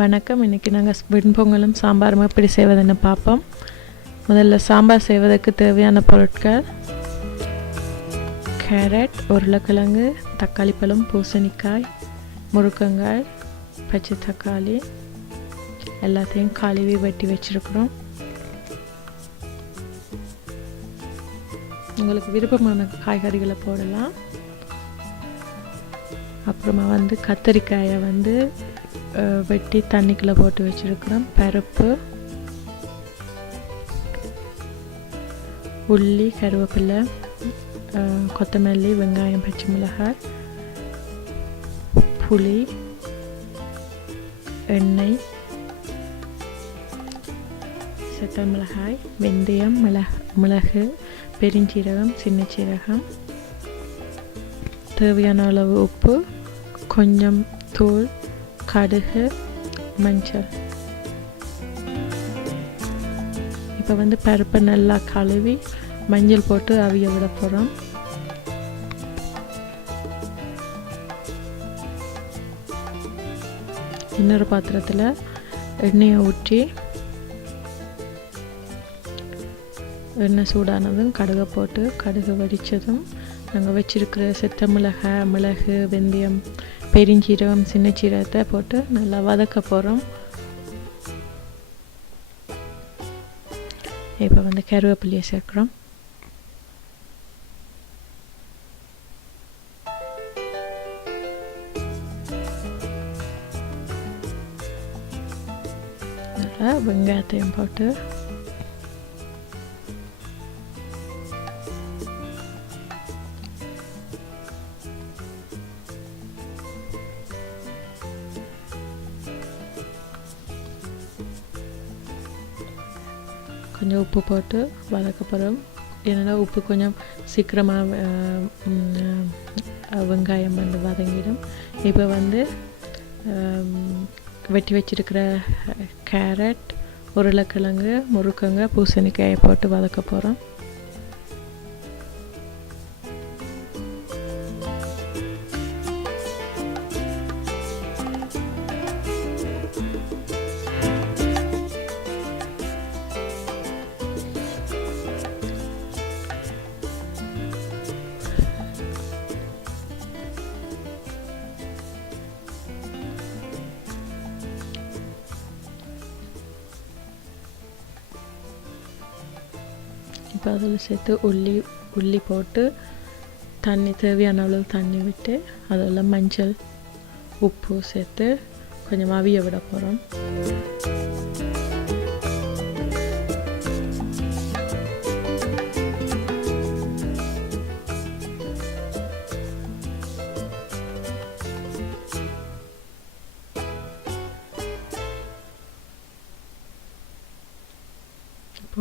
வணக்கம். இன்றைக்கி நாங்கள் வெண்பொங்கலும் சாம்பாரும் எப்படி செய்வதுன்னு பார்ப்போம். முதல்ல சாம்பார் செய்வதற்கு தேவையான பொருட்கள்: கேரட், உருளைக்கிழங்கு, தக்காளி பழம், பூசணிக்காய், முருங்கங்காய், பச்சை தக்காளி எல்லாத்தையும் கழுவி வெட்டி வச்சுருக்குறோம். உங்களுக்கு விருப்பமான காய்கறிகளை போடலாம். அப்புறமா கத்திரிக்காயை வெட்டி தண்ணிக்குள்ளே போட்டு வச்சுருக்கிறோம். பருப்பு, உள்ளி, கருவேப்பிலை, கொத்தமல்லி, வெங்காயம், பச்சை மிளகாய், புளி, எண்ணெய், சத்தல் மிளகாய், வெந்தயம், மிளகு, பெருஞ்சீரகம், சின்ன சீரகம், தேவையான அளவு உப்பு, கொஞ்சம் தூள், கடுகு, மஞ்சள். இப்போ பருப்பை நல்லா கழுவி மஞ்சள் போட்டு அவிய விட போகிறோம். இன்னொரு பாத்திரத்தில் எண்ணெயை ஊற்றி எண்ணெய் சூடானதும் கடுகை போட்டு கடுகு வடித்ததும் நாங்கள் வச்சிருக்கிற செத்த மிளகாய், மிளகு, வெந்தயம், பெருஞ்சீரகம், சின்ன சீரகத்தை போட்டு நல்லா வதக்க போகிறோம். இப்போ கருவேப்பிலையை சேர்க்குறோம். நல்லா வெங்காயத்தையும் போட்டு கொஞ்சம் உப்பு போட்டு வதக்க போகிறோம். ஏன்னா உப்பு கொஞ்சம் சீக்கிரமாக வெங்காயம் வதங்கிடும். இப்போ வெட்டி வச்சிருக்கிற கேரட், உருளைக்கிழங்கு, முருங்கங்காய், பூசணிக்காயை போட்டு வதக்க போகிறோம். இப்போ அதில் சேர்த்து உள்ளி போட்டு தண்ணி, தேவையான அளவு தண்ணி விட்டு அதில் மஞ்சள், உப்பு சேர்த்து கொஞ்சம் அவிய விட போகிறோம்.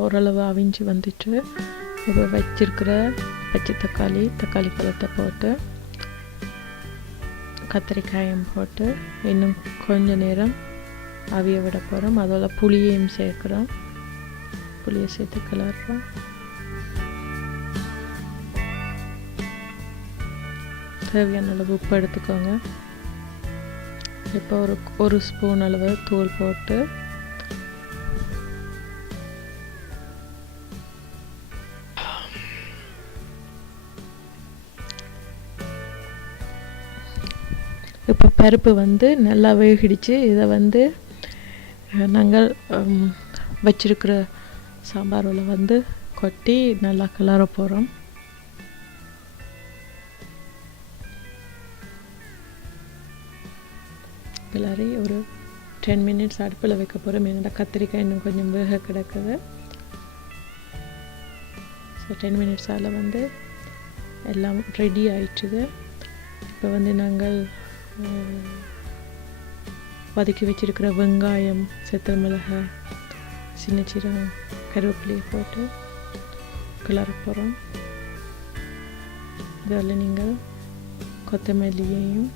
ஓரளவு அவிஞ்சு வந்துட்டு இப்போ வச்சிருக்கிற பச்சை தக்காளி பழத்தை போட்டு கத்திரிக்காயும் போட்டு இன்னும் கொஞ்ச நேரம் அவிய விட போகிறோம். அதோட புளியையும் சேர்க்குறோம். புளியை சேர்த்து கிளறுறோம். தேவையான அளவு உப்பு எடுத்துக்கோங்க. இப்போ ஒரு ஸ்பூன் அளவு தூள் போட்டு இப்போ பருப்பு நல்லா வேகிடுச்சு. இதை நாங்கள் வச்சிருக்கிற சாம்பாரில் கொட்டி நல்லா கிளற போகிறோம். கிளறி ஒரு 10 மினிட்ஸ் அடுப்பில் வைக்க போகிறோம். என்னோட கத்திரிக்காய் இன்னும் கொஞ்சம் வேக கிடக்குது. ஸோ 10 மினிட்ஸால் எல்லாம் ரெடி ஆயிடுச்சுது. இப்போ நாங்கள் வதக்கி வச்சிருக்கிற வெங்காயம், செத்தல் மிளகாய், சின்ன சீரகம், கருவேப்பிலையை போட்டு கிளற போகிறோம். இதில் நீங்கள் கொத்தமல்லியையும்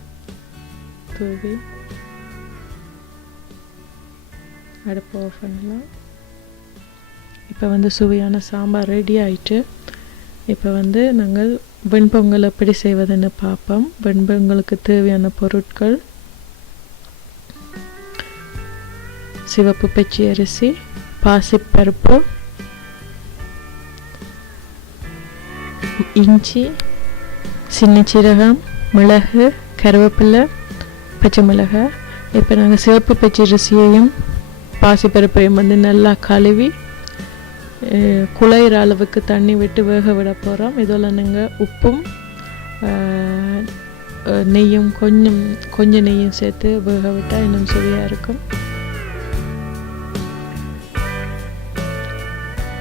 தூவி அடுப்பு ஆஃப் பண்ணலாம். இப்போ சுவையான சாம்பார் ரெடி ஆயிட்டு. இப்போ நாங்கள் வெண்பொங்கல் எப்படி செய்வதுன்னு பார்ப்போம். வெண்பொங்கலுக்கு தேவையான பொருட்கள்: சிவப்பு பச்சை அரிசி, பாசிப்பருப்பு, இஞ்சி, சின்ன சீரகம், மிளகு, கருவேப்பிலை, பச்சை மிளகாய். இப்போ நாங்கள் சிவப்பு பச்சை அரிசியையும் பாசிப்பருப்பையும் வந்து நல்லா கழுவி குழையிற அளவுக்கு தண்ணி விட்டு வேக விட போகிறோம். இதில் நாங்கள் உப்பும் நெய்யும் கொஞ்சம் நெய்யும் சேர்த்து வேக விட்டால் இன்னும் சுவையாக இருக்கும்.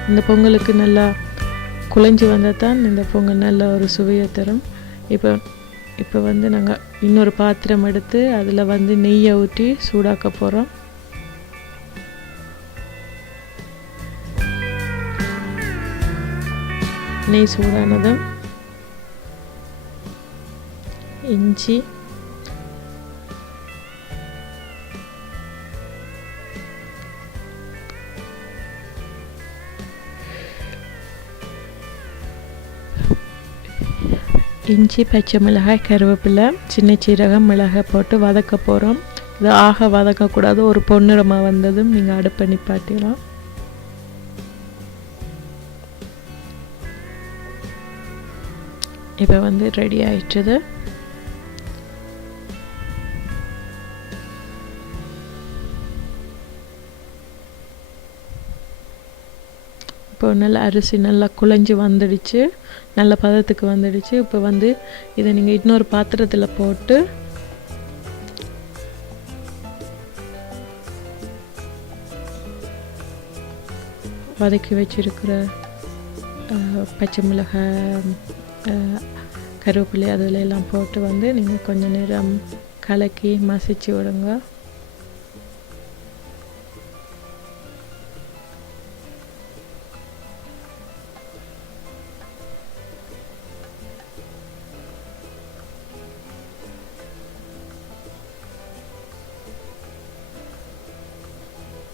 இந்த பொங்கலுக்கு நல்லா குழஞ்சி வந்தால் தான் இந்த பொங்கல் நல்ல ஒரு சுவையை தரும். இப்போ வந்து நாங்கள் இன்னொரு பாத்திரம் எடுத்து அதில் வந்து நெய்யை ஊற்றி சூடாக்க போகிறோம். நெய் சூடானதும் இஞ்சி, பச்சை மிளகாய், கருவேப்பிலை, சின்ன சீரகம், மிளகாய் போட்டு வதக்க போகிறோம். இது ஆக வதக்கக்கூடாது. ஒரு பொன்னிறமாக வந்ததும் நீங்கள் அடுப்பை நிப்பாட்டிடலாம். இப்போ வந்து ரெடி ஆயிடுச்சு. இப்போ நல்லா அரிசி நல்லா குழஞ்சி வந்துடுச்சு, நல்ல பதத்துக்கு வந்துடுச்சு. இப்போ வந்து இதை நீங்கள் இன்னொரு பாத்திரத்தில் போட்டு வதக்கி வச்சிருக்கிற பச்சை மிளகாய், கருவேப்பிலை அதில் எல்லாம் போட்டு வந்து நீங்கள் கொஞ்சம் நேரம் கலக்கி மசிச்சு விடுங்க.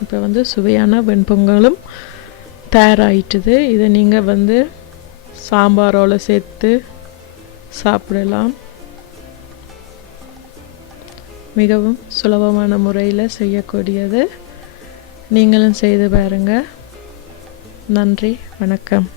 இப்போ வந்து சுவையான வெண்பொங்கலும் தயாராகிட்டுது. இதை நீங்கள் வந்து சாம்பாரோடு சேர்த்து சாப்பிடலாம். மிகவும் சுலபமான முறையில் செய்யக்கூடியது. நீங்களும் செய்து பாருங்கள். நன்றி, வணக்கம்.